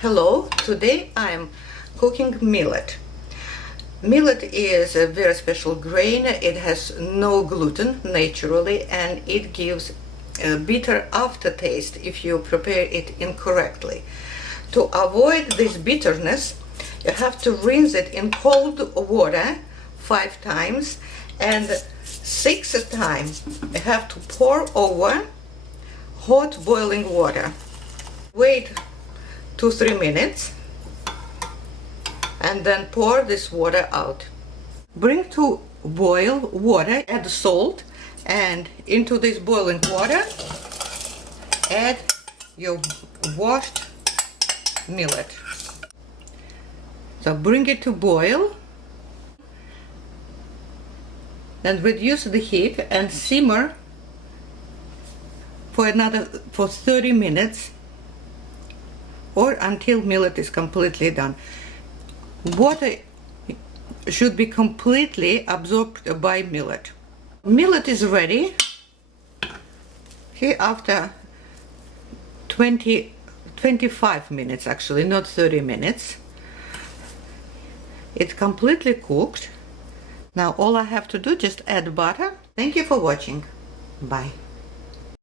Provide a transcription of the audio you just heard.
Hello, today I'm cooking millet. Millet is a very special grain. It has no gluten naturally, and it gives a bitter aftertaste if you prepare it incorrectly. To avoid this bitterness, you have to rinse it in cold water 5 times, and 6th time you have to pour over hot boiling water. Wait 2-3 minutes and then pour this water out. Bring to boil water, add salt, and into this boiling water add your washed millet. So bring it to boil and reduce the heat and simmer for 30 minutes or until millet is completely done. Water should be completely absorbed by millet. Millet is ready here after 25 minutes, actually, not 30 minutes. It's completely cooked. Now all I have to do, just add butter. Thank you for watching. Bye.